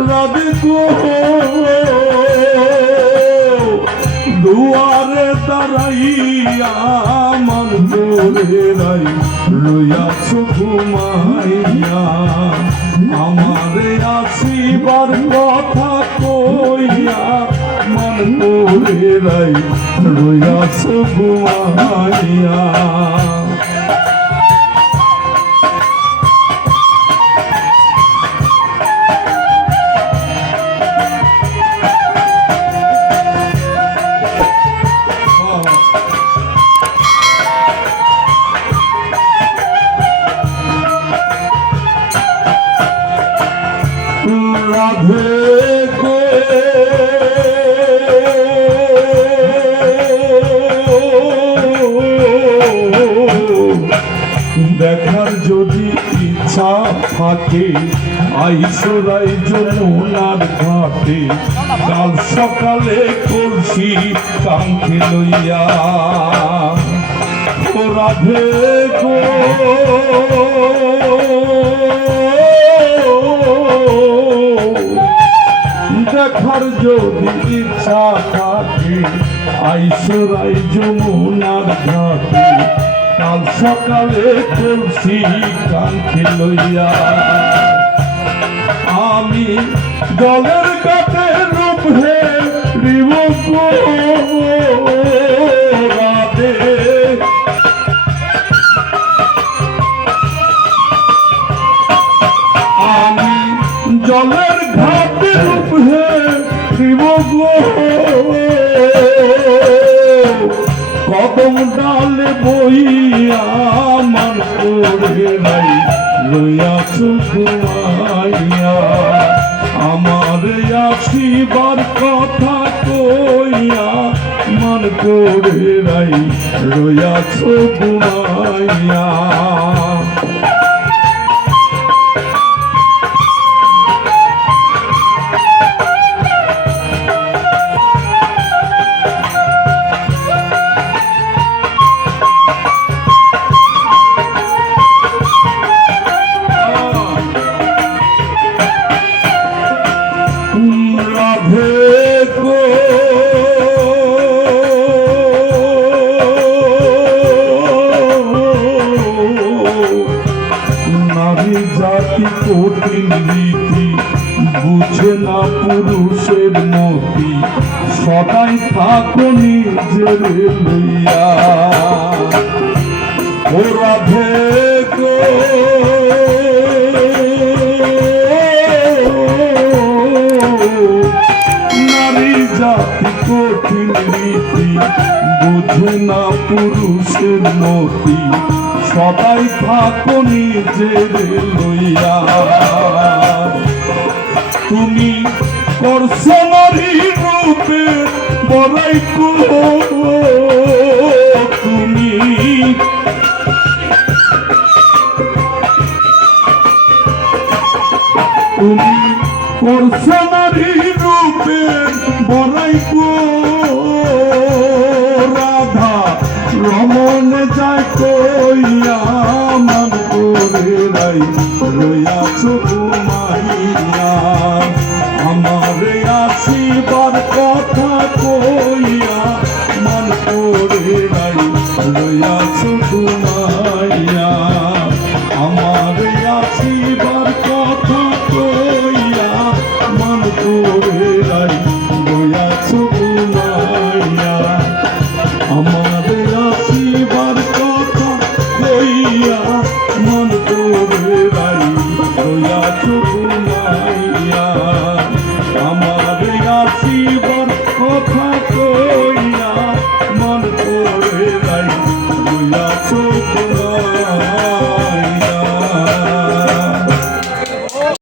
রাধে গো দুয়ারে দাঁড়াইয়া মন করে রাই রইয়াছ ঘুমাইয়া আমারে আসিবার কথা কইয়া মন করে রাই রইয়াছ ঘুমাইয়া রাধে গো দেখার যদি ইচ্ছা থাকে আইসরাই যমুনার ঘাটে কাল সকালে কলসি কাঙ্ক্ষে লইয়া ও রাধে গো দেখার যদি ইচ্ছা থাকে আইসরাই যমুনার ঘাটে কাল সকালে কলসি কাঙ্ক্ষে লইয়া আমি জলের কাছে রূপ হে রিব রাধে আমি জলের ঘাটে রূপ হে রিব কদম ডালে বইয়া মান করে নাই লইয়াছ ঘুমাইয়া আমার আসিবার কথা কইয়া মান করে নাই লইয়াছ ঘুমাইয়া নারী জাতি কঠিন রীতি বুঝে না পুরুষের মতি সদাই থাকো নিজের লইয়া ও রাধে গো নারী জাতি কঠিন রীতি বুঝে না পুরুষের মতি সদাই থাকো নিজের লইয়া তুমি করছো নারী রূপে বড়াই গো তুমি করছো নারী রূপে বড়াই গো